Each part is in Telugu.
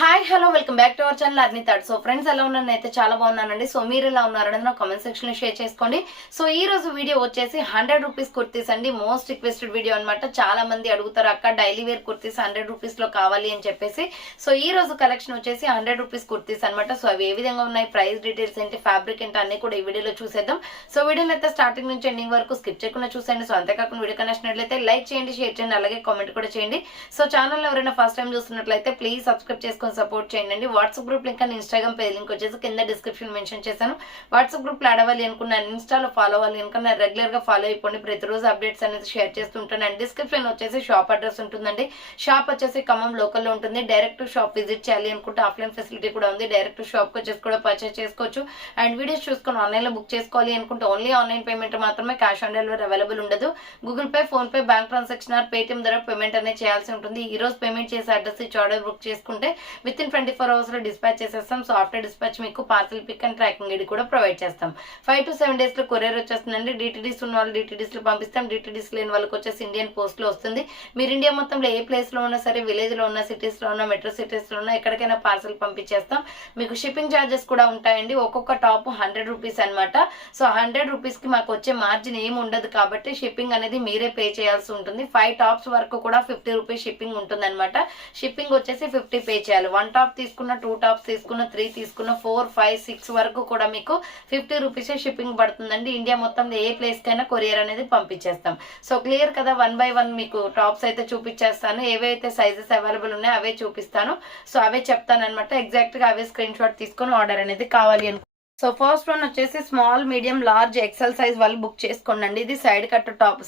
Hi hello welcome back to our channel అర్ని third. So friends ఎలా ఉన్నాను అయితే చాలా బాగున్నానండి. సో మీరు ఎలా ఉన్నారనేది నా కామెంట్ సెక్షన్ లో షేర్ చేసుకోండి. సో ఈ రోజు వీడియో వచ్చేసి 100 రూపీస్ కుర్తీస్ అండి. మోస్ట్ రిక్వెస్టెడ్ వీడియో అనమాట. చాలా మంది అడుగుతారు అక్క డైలీ వేర్ కుర్తీస్ 100 రూపీస్ లో కావాలి అని చెప్పేసి. సో ఈ రోజు కలెక్షన్ వచ్చేసి 100 రూపీస్ కుర్తీస్ అనమాట. సో అవి ఏ విధంగా ఉన్నాయి, ప్రైస్ డీటెయిల్స్ ఏంటి, ఫ్యాబ్రిక్ ఏంటి అన్ని కూడా ఈ వీడియోలో చూసేద్దాం. సో వీడియోని అయితే స్టార్టింగ్ నుంచి ఎండింగ్ వరకు స్కిప్ చేయకుండా చూసేయండి. సో అంతేకాకుండా వీడియో నచ్చినట్లయితే లైక్ చేయండి, షేర్ చేయండి, అలాగే కామెంట్ కూడా చేయండి. సో ఛానల్ ఎవరైనా ఫస్ట్ టైం చూస్తున్నట్లయితే ప్లీజ్ సబ్స్క్రైబ్ చేసుకొని సపోర్ట్ చేయండి. WhatsApp group link and Instagram page link వచ్చేసి కింద డిస్క్రిప్షన్ మెన్షన్ చేశాను. వాట్సాప్ గ్రూప్ లో అడవాలి అనుకున్నాను, ఇన్స్టాలో ఫాలో అవ్వాలి అనుకున్నా రెగ్యులర్ గా ఫాలో అయిపోండి. ప్రతిరోజు అప్డేట్స్ అనేది షేర్ చేస్తుంటాను. అండ్ డిస్క్రిప్షన్ వచ్చేసి షాప్ అడ్రస్ ఉంటుందండి. షాప్ వచ్చేసి ఖమ్మం లోకల్ లో ఉంటుంది. డైరెక్ట్ షాప్ విజిట్ చేయాలి అనుకుంటే ఆఫ్లైన్ ఫెసిలిటీ కూడా ఉంది. డైరెక్ట్ షాప్ వచ్చేసి కూడా పర్చేస్ చేసుకోవచ్చు. అండ్ వీడియోస్ చూసుకొని ఆన్లైన్ లో బుక్ చేసుకోవాలి అనుకుంటే ఓన్లీ ఆన్లైన్ పేమెంట్ మాత్రమే, క్యాష్ ఆన్ డెలివరీ అవైలబుల్ ఉండదు. Google Pay, PhonePe, bank transaction or Paytm ద్వారా పేమెంట్ అనేది చేయాల్సి ఉంటుంది. ఈ రోజు పేమెంట్ చేసే అడ్రస్ ఇచ్చి ఆర్డర్ బుక్ చేసుకుంటే విత్ ఇన్ 24 hours లో డిస్పాచ్ చేసేస్తాం. సో ఆఫ్టర్ డిస్పాచ్ మీకు parcel pick and tracking ID కూడా ప్రొవైడ్ చేస్తాం. 5 to 7 days లో కొరియర్ వచ్చేస్తుందండి. డిటిడిస్ ఉన్న వాళ్ళు డిటిడిస్ లో పంపిస్తాం. డిటిడిస్ లేని వాళ్ళకి వచ్చేసి ఇండియన్ పోస్ట్ లో వస్తుంది. మీరు ఇండియా మొత్తంలో ఏ ప్లేస్ లో ఉన్నా సరే, విలేజ్ లో ఉన్న, సిటీస్ లో ఉన్న, మెట్రో సిటీస్ లో ఉన్న ఎక్కడికైనా పార్సల్ పంపించేస్తాం. మీకు షిప్పింగ్ ఛార్జెస్ కూడా ఉంటాయండి. ఒక్కొక్క టాప్ 100 రూపీస్ అనమాట. సో 100 రూపీస్ కి మాకు వచ్చే మార్జిన్ ఏమి ఉండదు కాబట్టి షిప్పింగ్ అనేది మీరే పే చేయాల్సి ఉంటుంది. 5 టాప్స్ వరకు కూడా 50 రూపీస్ షిప్పింగ్ ఉంటుంది అనమాట. షిప్పింగ్ వచ్చేసి 50 పే చేయాలి. 1 టాప్ తీసుకున్న, 2 టాప్స్ తీసుకున్న, 3 తీసుకున్న, 4, 5, 6 వరకు కూడా మీకు 50 రూపీసే షిప్పింగ్ పడుతుందండి. ఇండియా మొత్తంలో ఏ ప్లేస్ కైనా కొరియర్ అనేది పంపించేస్తాం. సో క్లియర్ కదా. 1 by 1 మీకు టాప్స్ అయితే చూపించేస్తాను. ఏవైతే సైజెస్ అవైలబుల్ ఉన్నాయో అవే చూపిస్తాను. సో అవే చెప్తాను అనమాట. ఎగ్జాక్ట్ గా అవే స్క్రీన్ షాట్ తీసుకొని ఆర్డర్ అనేది కావాలి అనుకో. సో ఫస్ట్ వన్ వచ్చేసి small, medium, large, XL size వాళ్ళు బుక్ చేసుకోండి. ఇది side cut top,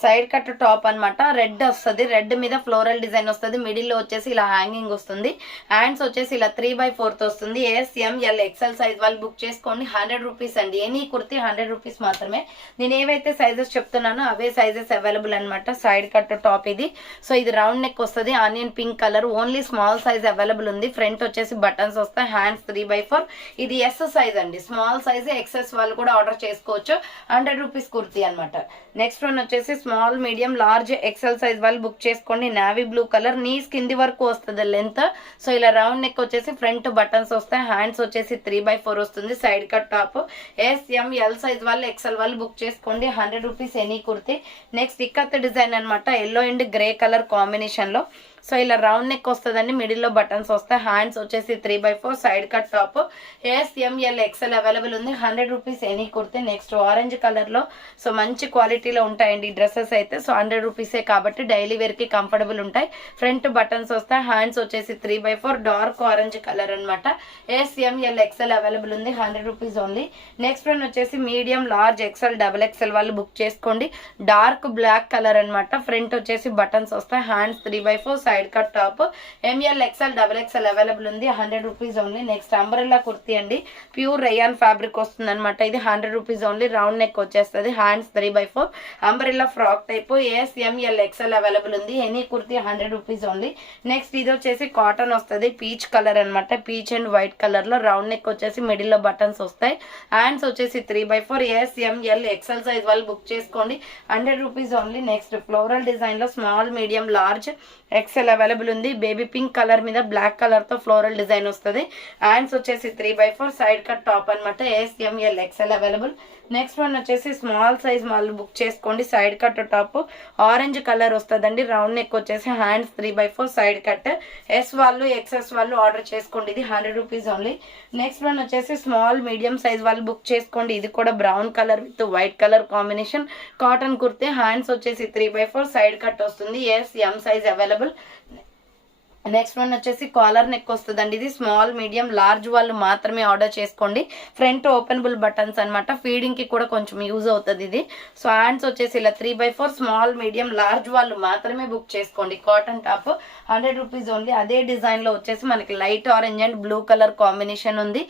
side cut top అనమాట. రెడ్ వస్తుంది. రెడ్ మీద ఫ్లోరల్ డిజైన్ వస్తుంది. మిడిల్ లో వచ్చేసి ఇలా హ్యాంగింగ్ వస్తుంది. హ్యాండ్స్ వచ్చేసి ఇలా 3/4 వస్తుంది. SML ఎక్సెల్ సైజ్ వాళ్ళు బుక్ చేసుకోండి. 100 రూపీస్ అండి. ఎనీ కుర్తీ 100 రూపీస్ మాత్రమే. నేను ఏవైతే సైజెస్ చెప్తున్నానో అవే సైజెస్ అవైలబుల్ అనమాట. సైడ్ కట్ టాప్ ఇది. సో ఇది రౌండ్ నెక్ వస్తుంది. Onion pink colour. Only small size available ఉంది. ఫ్రంట్ వచ్చేసి బటన్స్ వస్తాయి. హ్యాండ్స్ 3/4. ఇది ఎస్ సైజ్ అండి. స్మాల్ సైజ్, ఎక్సెస్ వాళ్ళు కూడా ఆర్డర్ చేసుకోవచ్చు. 100 రూపీస్ కుర్తీ అనమాట. నెక్స్ట్ వన్ వచ్చేసి small, medium, large, XL size వాళ్ళు బుక్ చేసుకోండి. Navy blue colour. నీస్ కింది వరకు వస్తుంది లెంత్. సో ఇలా రౌండ్ నెక్ వచ్చేసి ఫ్రంట్ బటన్స్ వస్తాయి. హ్యాండ్స్ వచ్చేసి 3/4 వస్తుంది. Side cut top. SML size వాళ్ళు, ఎక్సెల్ వాళ్ళు బుక్ చేసుకోండి. 100 rupees any kurti. Next ikkat design అనమాట. Yellow and grey colour combination లో. సో ఇలా రౌండ్ నెక్ వస్తుందండి. మిడిల్ లో బటన్స్ వస్తాయి. హ్యాండ్స్ వచ్చేసి 3/4. Side cut top. SML XL available ఉంది. 100 rupees any kurti. Next orange colour లో. సో మంచి క్వాలిటీలో ఉంటాయండి డ్రెస్సెస్ అయితే. సో 100 రూపీసే కాబట్టి డైలీ వేర్ కి కంఫర్టబుల్ ఉంటాయి. ఫ్రంట్ బటన్స్ వస్తాయి. హ్యాండ్స్ వచ్చేసి 3/4. డార్క్ ఆరెంజ్ కలర్ అనమాట. SML ఎక్సెల్ అవైలబుల్ ఉంది. 100 రూపీస్ ఓన్లీ. నెక్స్ట్ వన్ వచ్చేసి medium, large, XL, double XL వాళ్ళు బుక్ చేసుకోండి. డార్క్ బ్లాక్ కలర్ అనమాట. ఫ్రంట్ వచ్చేసి బటన్స్ వస్తాయి. Hands 3/4. Side cut top. ML XL, double XL available ఉంది. 100 rupees only. Next umbrella kurti అండి. ప్యూర్ రేయాన్ ఫ్యాబ్రిక్ వస్తుంది అనమాట. ఇది 100 రూపీస్ ఓన్లీ. రౌండ్ నెక్ వచ్చేస్తుంది. Hands 3/4. Umbrella frock type. SML XL available ఉంది. Any kurti 100 rupees only. Next ఇది వచ్చేసి కాటన్ వస్తుంది. పీచ్ కలర్ అనమాట. పీచ్ అండ్ వైట్ కలర్ లో. రౌండ్ నెక్ వచ్చేసి మిడిల్ లో బటన్స్ వస్తాయి. హ్యాండ్స్ వచ్చేసి 3/4. SML ఎక్సెల్ సైజ్ వాళ్ళు బుక్ చేసుకోండి. 100 rupees only. Next floral design లో small, medium, large, XL available ఉంది. బేబీ పింక్ కలర్ మీద బ్లాక్ కలర్ తో ఫ్లోరల్ డిజైన్ వస్తుంది. హ్యాండ్స్ వచ్చేసి 3/4. సైడ్ కట్ టాప్ అనమాట. SML XL available. Next one వచ్చేసి స్మాల్ సైజ్ వాళ్ళు బుక్ చేసుకోండి. Side cut top. Orange colour వస్తుందండి. రౌండ్ నెక్ వచ్చేసి హ్యాండ్స్ 3/4. Side cut. ఎస్ వాళ్ళు, ఎక్సెస్ వాళ్ళు ఆర్డర్ చేసుకోండి. ఇది 100 రూపీస్ ఓన్లీ. నెక్స్ట్ వన్ వచ్చేసి స్మాల్, మీడియం సైజ్ వాళ్ళు బుక్ చేసుకోండి. ఇది కూడా brown colour with white colour combination cotton కుర్తే. హ్యాండ్స్ వచ్చేసి 3/4. సైడ్ కట్ వస్తుంది. SM size available. Next one వచ్చేసి కాలర్ నెక్ వస్తుందండి. ఇది స్మాల్, మీడియం, లార్జ్ వాళ్ళు మాత్రమే ఆర్డర్ చేసుకోండి. ఫ్రంట్ ఓపెనబుల్ బటన్స్ అనమాట. ఫీడింగ్ కి కూడా కొంచెం యూజ్ అవుతుంది ఇది. సో హ్యాండ్స్ వచ్చేసి ఇలా 3/4. స్మాల్, మీడియం, లార్జ్ వాళ్ళు మాత్రమే బుక్ చేసుకోండి. Cotton top 100 rupees only. అదే డిజైన్ లో వచ్చేసి మనకి light orange and blue colour combination ఉంది.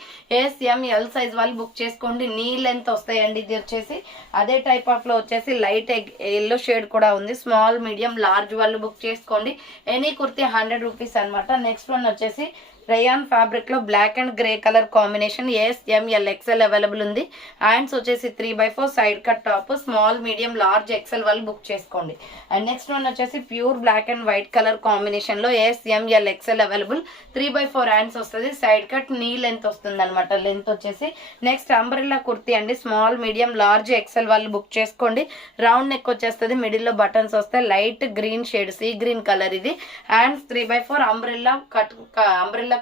SML సైజ్ వాళ్ళు బుక్ చేసుకోండి. నీ లెంత్ వస్తాయండి. ఇది వచ్చేసి అదే టైప్ ఆఫ్ లో వచ్చేసి లైట్ ఎల్లో షేడ్ కూడా ఉంది. స్మాల్, మీడియం, లార్జ్ వాళ్ళు బుక్ చేసుకోండి. ఎనీ కుర్తీ 100 రూపీస్ అనమాట. నెక్స్ట్ వన్ వచ్చేసి రయాన్ ఫ్యాబ్రిక్ లో black and grey colour combination. S, M L, XL available ఉంది. హ్యాండ్స్ వచ్చేసి 3/4 side cut top. Small, medium, large, XL వాళ్ళు బుక్ చేసుకోండి. అండ్ నెక్స్ట్ వన్ వచ్చేసి pure black and white colour combination లో S, M L, XL available. 3/4 hands వస్తుంది. సైడ్ కట్ నీ లెంత్ వస్తుంది అనమాట. లెంత్ వచ్చేసి నెక్స్ట్ అంబ్రెల్లా కుర్తీ అండి. స్మాల్, మీడియం, లార్జ్, ఎక్సెల్ వాళ్ళు బుక్ చేసుకోండి. రౌండ్ నెక్ వచ్చేస్తుంది. మిడిల్ లో బటన్స్ వస్తాయి. Light green shade, sea green colour ఇది. హ్యాండ్స్ 3/4 అంబ్రెల్లా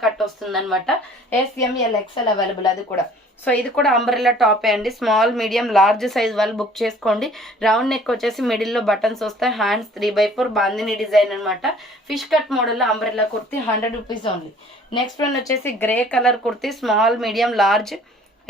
కట్ వస్తుంది అనమాట. ఎస్ఎంఎల్, ఎక్సెల్ అవైలబుల్ అది కూడా. సో ఇది కూడా అంబ్రెల్లా టాపే అండి. స్మాల్, మీడియం, లార్జ్ సైజ్ వాళ్ళు బుక్ చేసుకోండి. రౌండ్ నెక్ వచ్చేసి మిడిల్ లో బటన్స్ వస్తాయి. హ్యాండ్స్ 3/4 బాందిని డిజైన్ అనమాట. ఫిష్ కట్ మోడల్ లో umbrella kurti 100 rupees only. Next one వచ్చేసి grey colour kurti. Small, medium, large,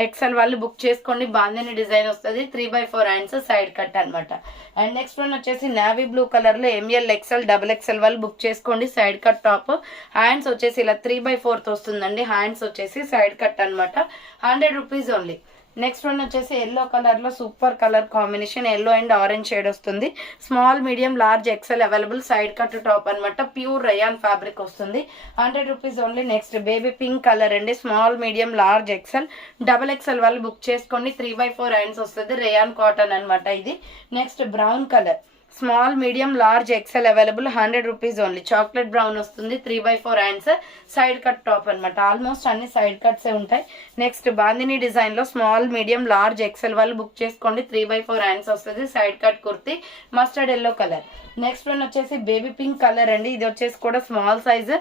XL వాళ్ళు బుక్ చేసుకోండి. బాందిని డిజైన్ వస్తుంది. 3/4 హ్యాండ్స్ సైడ్ కట్ అనమాట. అండ్ నెక్స్ట్ వన్ వచ్చేసి నావీ బ్లూ కలర్ లో ఎంఎల్, ఎక్సెల్, డబుల్ ఎక్సెల్ వాళ్ళు బుక్ చేసుకోండి. Side cut top. హ్యాండ్స్ వచ్చేసి ఇలా 3/4 వస్తుందండి. హ్యాండ్స్ వచ్చేసి సైడ్ కట్ అనమాట. 100 రూపీస్ ఓన్లీ. నెక్స్ట్ వన్ వచ్చేసి ఎల్లో కలర్ లో super colour combination. Yellow and orange shade వస్తుంది. Small, medium, large, XL available. Side cut top అనమాట. ప్యూర్ రయాన్ ఫ్యాబ్రిక్ వస్తుంది. 100 rupees only. Next baby pink colour అండి. Small, medium, large, XL, double XL వాళ్ళు బుక్ చేసుకోండి. 3/4 హ్యాండ్స్ వస్తుంది. రేయాన్ కాటన్ అనమాట ఇది. Next brown colour. Small, medium, large, XL available. 100 rupees only. Chocolate brown వస్తుంది. 3/4 హ్యాండ్స్ సైడ్ కట్ టాప్ అనమాట. ఆల్మోస్ట్ అన్ని సైడ్ కట్సే ఉంటాయి. నెక్స్ట్ బాందిని డిజైన్ లో స్మాల్, మీడియం, లార్జ్, ఎక్సెల్ వాళ్ళు బుక్ చేసుకోండి. 3/4 హ్యాండ్స్ వస్తుంది. Side cut kurti. Mustard yellow colour. Next one వచ్చేసి బేబీ పింక్ కలర్ అండి. ఇది వచ్చేసి కూడా small size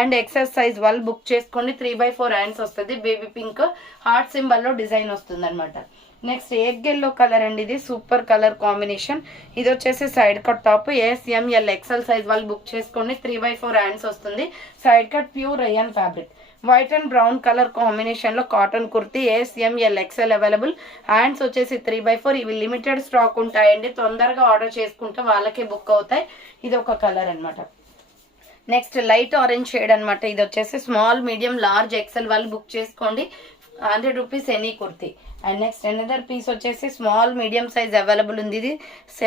and XL size వాళ్ళు బుక్ చేసుకోండి. 3/4 హ్యాండ్స్ వస్తుంది. బేబీ పింక్ హార్ట్ సింబల్ లో డిజైన్ వస్తుంది అనమాట. నెక్స్ట్ ఎగ్ ఎల్లో కలర్ అండి. ఇది సూపర్ కలర్ కాంబినేషన్. ఇది వచ్చేసి side cut top. S M L, XL size వాళ్ళు బుక్ చేసుకోండి. 3/4 హ్యాండ్స్ వస్తుంది. Side cut pure rayon fabric. White and brown colour combination లో cotton kurti. S M L, XL available. Hands వచ్చేసి 3/4. ఇవి లిమిటెడ్ స్టాక్ ఉంటాయండి. తొందరగా ఆర్డర్ చేసుకుంటే వాళ్ళకే బుక్ అవుతాయి. ఇది ఒక కలర్ అనమాట. నెక్స్ట్ లైట్ ఆరెంజ్ షేడ్ అనమాట. ఇది వచ్చేసి స్మాల్, మీడియం, లార్జ్, ఎక్సెల్ వాళ్ళు బుక్ చేసుకోండి. 100 rupees any kurti. And next another piece వచ్చేసి స్మాల్, మీడియం సైజ్ అవైలబుల్ ఉంది. ఇది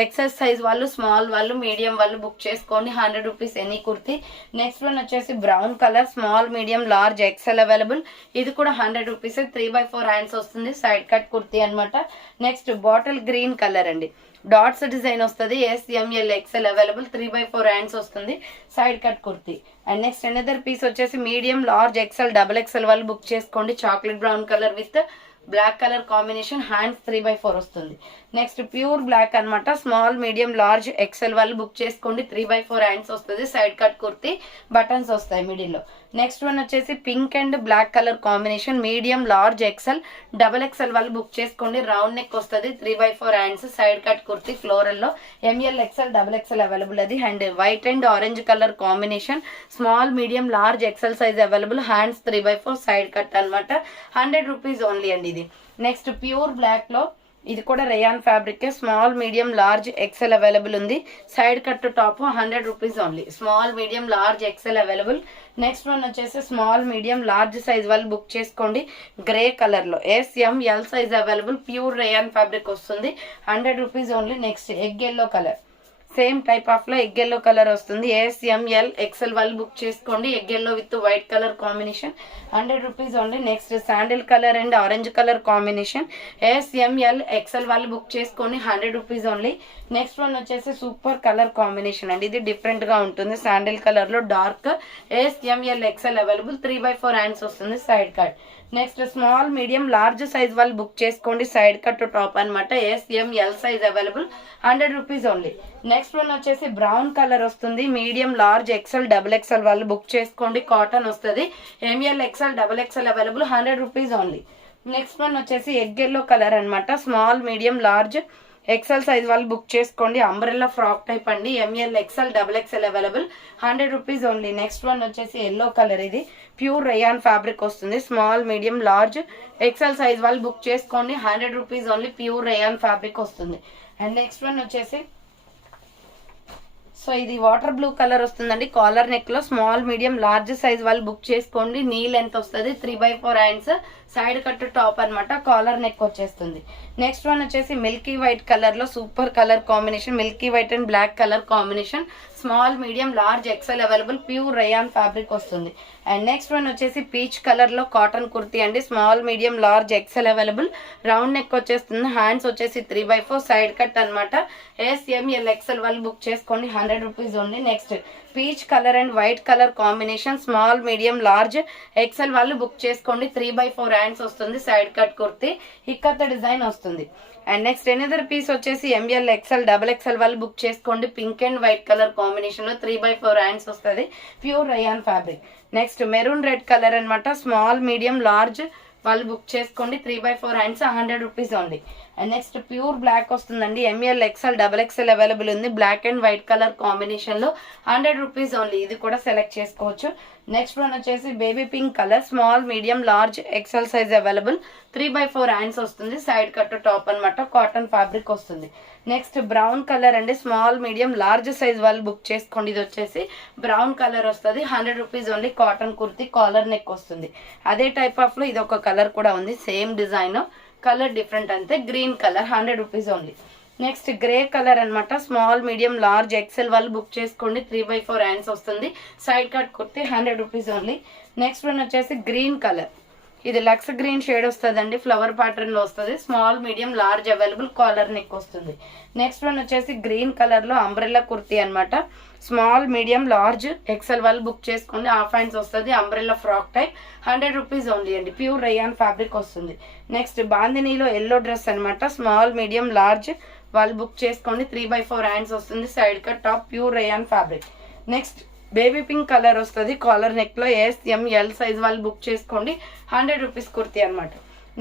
ఎక్సెస్ సైజ్ వాళ్ళు, స్మాల్ వాళ్ళు, మీడియం వాళ్ళు బుక్ చేసుకోండి. 100 rupees any kurti. Next one వచ్చేసి brown colour. Small, medium, large, XL available. ఇది కూడా 100 రూపీస్. 3/4 హ్యాండ్స్ వస్తుంది. సైడ్ కట్ కుర్తీ అనమాట. నెక్స్ట్ బాటిల్ గ్రీన్ కలర్ అండి. డాట్స్ డిజైన్ వస్తుంది. S M L, XL available. 3/4 హ్యాండ్స్ వస్తుంది. Side cut kurti. And next another piece వచ్చేసి medium, large, XL, double XL వాళ్ళు బుక్ చేసుకోండి. Chocolate brown colour with black colour combination. Hands 3/4 వస్తుంది. నెక్స్ట్ ప్యూర్ బ్లాక్ అనమాట. స్మాల్, మీడియం, లార్జ్, ఎక్సెల్ వాళ్ళు బుక్ చేసుకోండి. 3/4 హ్యాండ్స్ వస్తుంది. Side cut kurti. బటన్స్ వస్తాయి మిడిల్ లో. నెక్స్ట్ వన్ వచ్చేసి pink and black colour combination. Medium, large, XL, double XL వాళ్ళు బుక్ చేసుకోండి. రౌండ్ నెక్ వస్తుంది. 3/4 hands. Side cut kurti floral లో. M L, XL, double XL available అది. And white and orange colour combination. Small, medium, large, XL size available. Hands 3/4 side cut అనమాట. 100 రూపీస్ ఓన్లీ అండి ఇది. నెక్స్ట్ ప్యూర్ బ్లాక్ లో ఇది కూడా rayon fabric. Small, medium, large, XL available ఉంది. Side cut top 100 rupees only. Small, medium, large, XL available. Next one వచ్చేసి స్మాల్, మీడియం, లార్జ్ సైజ్ వాళ్ళు బుక్ చేసుకోండి. గ్రే కలర్ లో S M L size available. Pure rayon fabric వస్తుంది. 100 rupees only. Next egg yellow colour. Same type of లో ఎగ్ ఎల్లో కలర్ వస్తుంది. ఎస్ఎంఎల్, ఎక్సెల్ వాళ్ళు బుక్ చేసుకోండి. Egg yellow with white colour combination. 100 rupees only. Next sandal colour and orange colour combination. S M L, XL వాళ్ళు బుక్ చేసుకోండి. 100 రూపీస్ ఓన్లీ. నెక్స్ట్ వన్ వచ్చేసి సూపర్ కలర్ కాంబినేషన్ అండి. ఇది డిఫరెంట్ గా ఉంటుంది. శాండిల్ కలర్ లో dark. S M L, XL available. 3/4 hands వస్తుంది. Side cut. Next small, medium, large size వాళ్ళు బుక్ చేసుకోండి. సైడ్ కట్ టాప్ అనమాట. S M L size available. 100 rupees only. Next one వచ్చేసి బ్రౌన్ కలర్ వస్తుంది. Medium, large, XL, double XL వాళ్ళు బుక్ చేసుకోండి. కాటన్ వస్తుంది. M L, XL, double XL available. 100 rupees only. Next one వచ్చేసి ఎగ్ ఎల్లో కలర్ అనమాట. Small, medium, large, XL size వాళ్ళు బుక్ చేసుకోండి. అంబ్రెల్లా ఫ్రాక్ టైప్ అండి. M L, XL, double XL available. 100 rupees only. Next one వచ్చేసి ఎల్లో కలర్. ఇది ప్యూర్ రేయాన్ ఫ్యాబ్రిక్ వస్తుంది. Small, medium, large, XL size వాళ్ళు బుక్ చేసుకోండి. 100 rupees only. Pure rayon fabric వస్తుంది. అండ్ నెక్స్ట్ వన్ వచ్చేసి సో ఇది వాటర్ బ్లూ కలర్ వస్తుందండి. కాలర్ నెక్ లో స్మాల్, మీడియం, లార్జ్ సైజ్ వాళ్ళు బుక్ చేసుకోండి. నీ లెంత్ వస్తుంది. 3/4 హ్యాండ్స్. సైడ్ కట్ టాప్ అనమాట. కాలర్ నెక్ వచ్చేస్తుంది. నెక్స్ట్ వన్ వచ్చేసి మిల్కీ వైట్ కలర్ లో super colour combination. Milky white and black colour combination. Small medium large XL available, pure rayon fabric వస్తుంది. అండ్ నెక్స్ట్ వన్ వచ్చేసి పీచ్ కలర్ లో కాటన్ కుర్తీ అండి, small medium large XL available, round neck వచ్చేస్తుంది, హ్యాండ్స్ వచ్చేసి 3/4 సైడ్ కట్ అనమాట. SML XL వాళ్ళు బుక్ చేసుకోండి, 100 rupees only. Next peach colour and white colour combination, small medium large XL వాళ్ళు బుక్ చేసుకోండి, 3/4 హ్యాండ్స్ వస్తుంది, side cut kurti, ikat design వస్తుంది. అండ్ నెక్స్ట్ ఎనదర్ పీస్ వచ్చేసి ML XL XXL వాళ్ళు బుక్ చేసుకోండి, pink and white colour combination లో 3/4 హ్యాండ్స్ వస్తుంది, pure rayon fabric. Next maroon red colour అనమాట, స్మాల్ మీడియం లార్జ్ వాళ్ళు బుక్ చేసుకోండి, 3/4 hands, 100 rupees only. And next pure black వస్తుందండి, ML XL XXL అవైలబుల్ ఉంది, black and white colour combination లో 100 రూపీస్ ఓన్లీ. ఇది కూడా సెలెక్ట్ చేసుకోవచ్చు. నెక్స్ట్ వన్ వచ్చేసి baby pink colour, small medium large XL size available, 3/4 hands వస్తుంది, సైడ్ కట్ టాప్ అనమాట, కాటన్ ఫ్యాబ్రిక్ వస్తుంది. నెక్స్ట్ బ్రౌన్ కలర్ అండి, స్మాల్ మీడియం లార్జ్ సైజ్ వాళ్ళు బుక్ చేసుకోండి, ఇది వచ్చేసి బ్రౌన్ కలర్ వస్తుంది, 100 rupees only. Cotton kurti, collar neck వస్తుంది. అదే టైప్ ఆఫ్ లో ఇది ఒక కలర్ కూడా ఉంది, సేమ్ డిజైన్, కలర్ డిఫరెంట్ అంతే, green colour, 100 rupees only. Next grey colour అనమాట, స్మాల్ మీడియం లార్జ్ ఎక్సెల్ వాళ్ళు బుక్ చేసుకోండి, 3/4 హ్యాండ్స్ వస్తుంది, side cut kurti, 100 rupees only. Next one వచ్చేసి గ్రీన్ కలర్, ఇది లక్స్ గ్రీన్ షేడ్ వస్తుందండి, ఫ్లవర్ ప్యాటర్న్ లో వస్తుంది, small medium large available, collar neck వస్తుంది. నెక్స్ట్ వన్ వచ్చేసి గ్రీన్ కలర్ లో అంబ్రెల్లా కుర్తీ అనమాట, స్మాల్ మీడియం లార్జ్ ఎక్సెల్ వాళ్ళు బుక్ చేసుకోండి, హాఫ్ హ్యాండ్స్ వస్తుంది, umbrella frock type, 100 rupees only అండి, ప్యూర్ రయాన్ ఫ్యాబ్రిక్ వస్తుంది. నెక్స్ట్ బాందినీలో ఎల్లో డ్రెస్ అనమాట, స్మాల్ మీడియం లార్జ్ వాళ్ళు బుక్ చేసుకోండి, 3/4 హ్యాండ్స్ వస్తుంది, side cut top, pure rayon fabric. Next baby pink colour వస్తుంది, కాలర్ నెక్ లో, SML సైజ్ వాళ్ళు బుక్ చేసుకోండి, 100 రూపీస్ కుర్తీ అనమాట.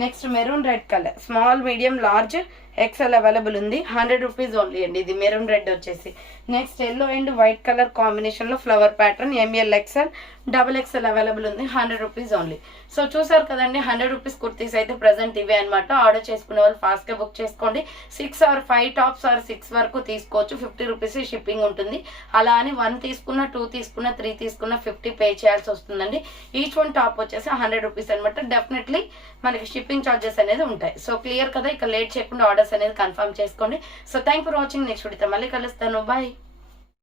Next maroon red colour, small medium large XL available ఉంది, 100 రూపీస్ ఓన్లీ అండి, ఇది మెరూన్ రెడ్ వచ్చేసి. Next yellow and white colour combination లో flower pattern, ML XL XXL available ఉంది, 100 రూపీస్ ఓన్లీ. సో చూసారు కదండి, 100 రూపీస్ కుర్తీస్ అయితే ప్రెసెంట్ ఇవే అనమాట. ఆర్డర్ చేసుకునే వాళ్ళు ఫాస్ట్ గా బుక్ చేసుకోండి. 6 or 5 టాప్స్ ఆర్ 6 వరకు తీసుకోవచ్చు, 50 రూపీస్ షిప్పింగ్ ఉంటుంది. అలా అని 1 తీసుకున్నా, 2 తీసుకున్నా, 3 తీసుకున్నా 50 పే చేయాల్సి వస్తుందండి. ఈచ్ వన్ టాప్ వచ్చేసి 100 రూపీస్ అనమాట. డెఫినెట్లీ మనకి షిప్పింగ్ చార్జెస్ అనేది ఉంటాయి. సో క్లియర్ కదా, ఇక లేట్ చేయకుండా ఆర్డర్స్ అనేది కన్ఫర్మ్ చేసుకోండి. So thank for watching. Next వీడియోతో మళ్ళీ కలుస్తాను. బాయ్.